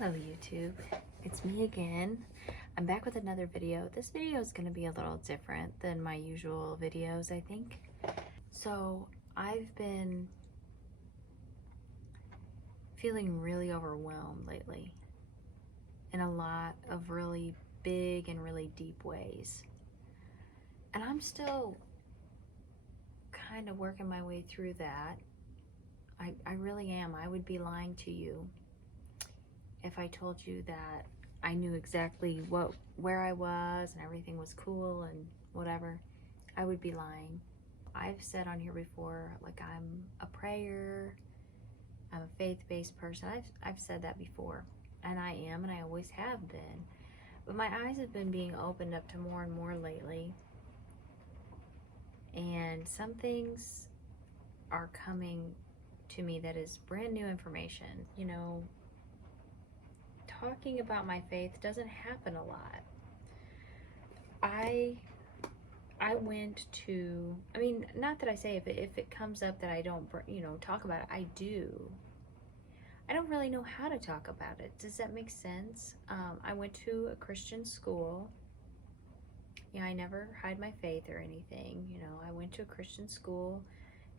Hello YouTube, it's me again. I'm back with another video. This video is going to be a little different than my usual videos, I think. So I've been feeling really overwhelmed lately in a lot of really big and really deep ways. And I'm still kind of working my way through that. I really am. I would be lying to you if I told you that I knew exactly where I was and everything was cool and whatever. I would be lying. I've said on here before, like, I'm a prayer, I'm a faith-based person. I've said that before, and I am, and I always have been. But my eyes have been being opened up to more and more lately, and some things are coming to me that is brand new information. You know, talking about my faith doesn't happen a lot. I went to, I mean, not that I say if it comes up that I don't, talk about it, I do. I don't really know how to talk about it. Does that make sense? I went to a Christian school. Yeah, I never hide my faith or anything. You know, I went to a Christian school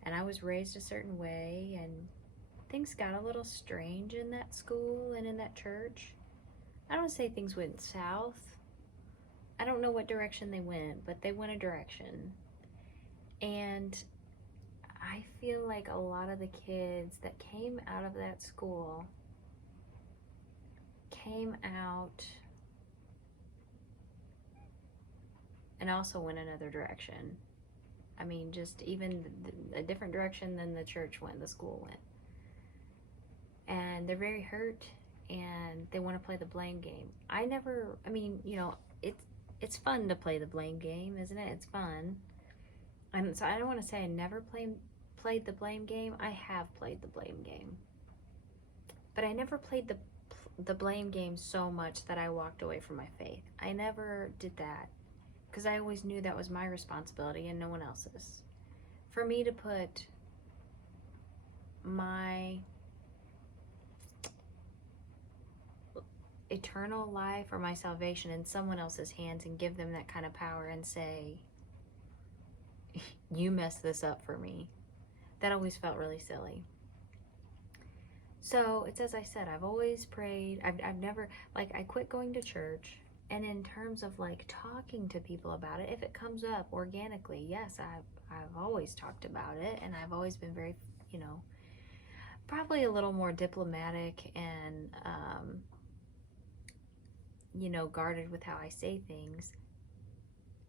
and I was raised a certain way, and things got a little strange in that school and in that church. I don't say things went south. I don't know what direction they went, but they went a direction. And I feel like a lot of the kids that came out of that school came out and also went another direction. I mean, just even a different direction than the church went, the school went. And they're very hurt, and they want to play the blame game. It's fun to play the blame game, isn't it? It's fun. And so I don't want to say I never played the blame game. I have played the blame game. But I never played the blame game so much that I walked away from my faith. I never did that, because I always knew that was my responsibility and no one else's. For me to put my eternal life or my salvation in someone else's hands and give them that kind of power and say, you messed this up for me, that always felt really silly. So it's, as I said, I've always prayed. I've never, like, I quit going to church. And in terms of like talking to people about it, if it comes up organically, yes, I've always talked about it, and I've always been very, probably a little more diplomatic and guarded with how I say things.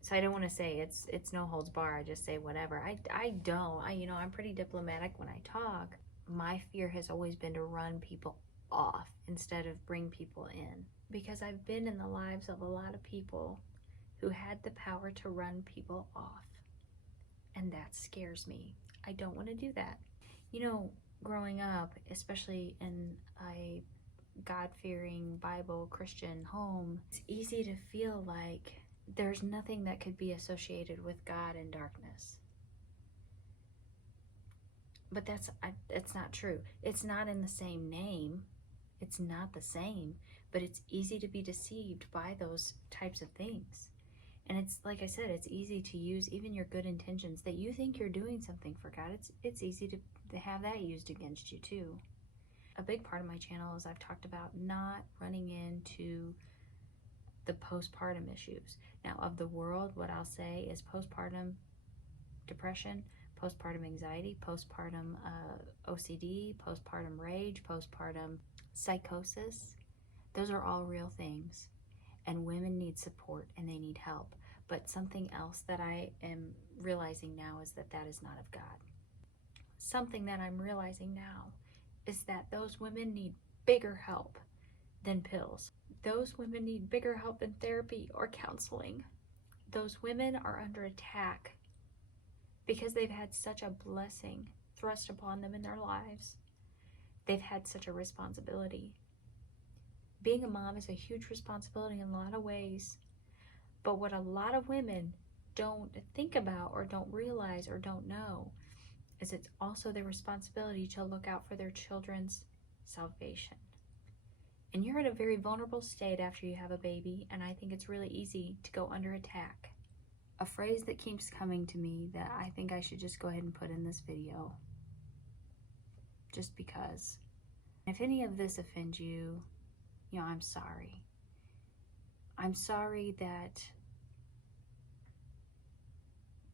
So I don't want to say it's no holds bar. I just say whatever. I'm pretty diplomatic when I talk. My fear has always been to run people off instead of bring people in, because I've been in the lives of a lot of people who had the power to run people off, and that scares me. I don't want to do that. Growing up, especially in a God-fearing, Bible Christian home, it's easy to feel like there's nothing that could be associated with God and darkness. But that's not true. It's not in the same name. It's not the same, but it's easy to be deceived by those types of things. And it's, like I said, it's easy to use even your good intentions that you think you're doing something for God. It's easy to have that used against you too. A big part of my channel is I've talked about not running into the postpartum issues. Now, of the world, what I'll say is postpartum depression, postpartum anxiety, postpartum OCD, postpartum rage, postpartum psychosis. Those are all real things, and women need support and they need help. But something else that I am realizing now is that is not of God. Something that I'm realizing now is that those women need bigger help than pills. Those women need bigger help than therapy or counseling. Those women are under attack because they've had such a blessing thrust upon them in their lives. They've had such a responsibility. Being a mom is a huge responsibility in a lot of ways. But what a lot of women don't think about or don't realize or don't know is it's also their responsibility to look out for their children's salvation. And you're in a very vulnerable state after you have a baby, and I think it's really easy to go under attack. A phrase that keeps coming to me that I think I should just go ahead and put in this video, just because. If any of this offends you, I'm sorry. I'm sorry that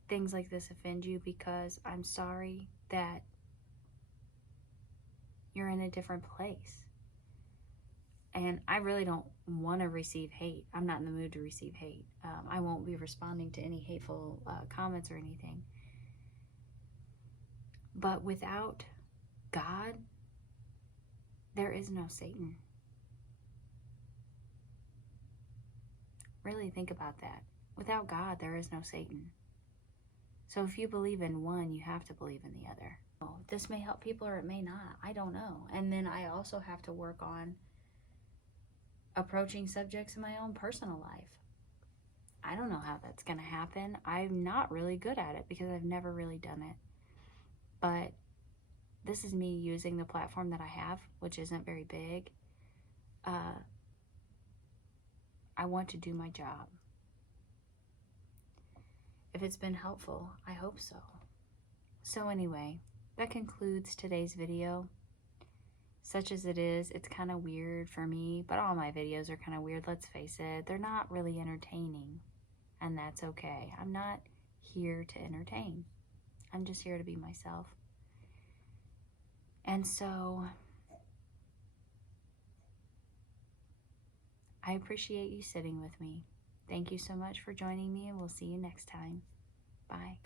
things like this offend you, because I'm sorry that you're in a different place. And I really don't want to receive hate. I'm not in the mood to receive hate. I won't be responding to any hateful comments or anything. But without God, there is no Satan. Really think about that. Without God, there is no Satan. So if you believe in one, you have to believe in the other. This may help people or it may not. I don't know. And then I also have to work on approaching subjects in my own personal life. I don't know how that's going to happen. I'm not really good at it because I've never really done it. But this is me using the platform that I have, which isn't very big. I want to do my job. If it's been helpful, I hope so. So anyway, that concludes today's video. Such as it is, it's kind of weird for me, but all my videos are kind of weird, let's face it. They're not really entertaining, and that's okay. I'm not here to entertain. I'm just here to be myself. And so, I appreciate you sitting with me. Thank you so much for joining me, and we'll see you next time. Bye.